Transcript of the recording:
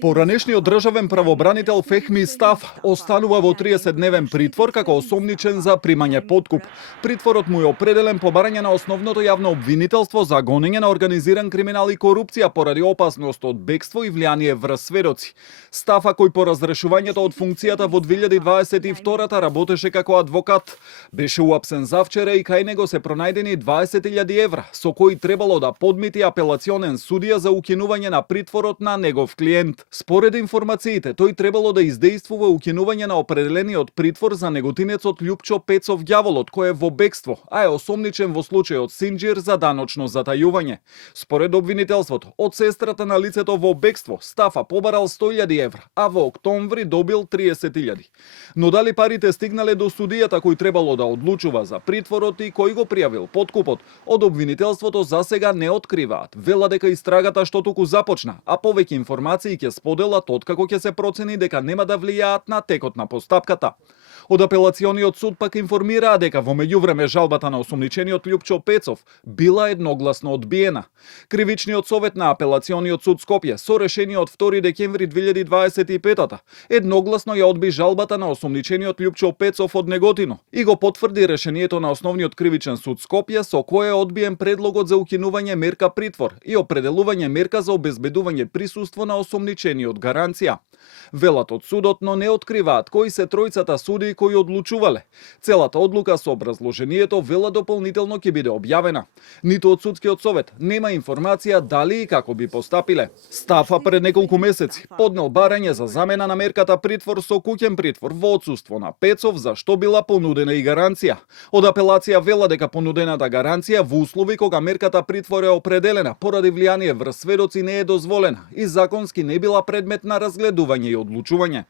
Поранешниот државен правобранител Фехми Стаф останува во 30-дневен притвор како осомничен за примање подкуп. Притворот му е определен по барање на основното јавно обвинителство за гонење на организиран криминал и корупција поради опасност од бегство и влијание врз сведоци. Стафа, кој по разрешувањето од функцијата во 2022 работеше како адвокат, беше уапсен завчера и кај него се пронајдени 20.000 евра, со кои требало да подмити апелационен судија за укинување на притворот на негов клиент. Според информациите, тој требало да издействува укинување на определениот притвор за неготинецот Љупчо Пецов Ѓаволот, кој е во бегство, а е осомничен во случајот Синџир за даночно затајување. Според обвинителството, од сестрата на лицето во бегство, Стафа побарал 100.000 евра, а во октомври добил 30.000. Но дали парите стигнале до судијата кој требало да одлучува за притворот и кој го пријавил подкупот, од обвинителството засега не откриваат. Вела дека истрагата што туку започна, а повеќе информации ќе споделат откако ќе се процени дека нема да влијаат на текот на постапката. Од апелациониот суд пак информираа дека во меѓувреме жалбата на осомничениот Љупчо Пецов била едногласно одбиена. Кривичниот совет на апелациониот суд Скопје со решение од 2 декември 2025 едногласно ја одби жалбата на осомничениот Љупчо Пецов од Неготино и го потврди решението на основниот кривичен суд Скопје со кое е одбиен предлогот за укинување мерка притвор и определување мерка за обезбедување присуство на осомничениот гаранција. Велат од судот, но не откриваат кои се тројцата судии кои одлучувале. Целата одлука со образложението вела дополнително ќе биде објавена. Ниту од судскиот совет нема информација дали и како би постапиле. Стафа пред неколку месеци поднел барање за замена на мерката притвор со куќен притвор во отсуство на Пецов, за што била понудена и гаранција. Од апелација вела дека понудената гаранција во услови кога мерката притвор е определена поради влијание врз сведоци не е дозволена и законски не била предмет на разгледување и одлучување.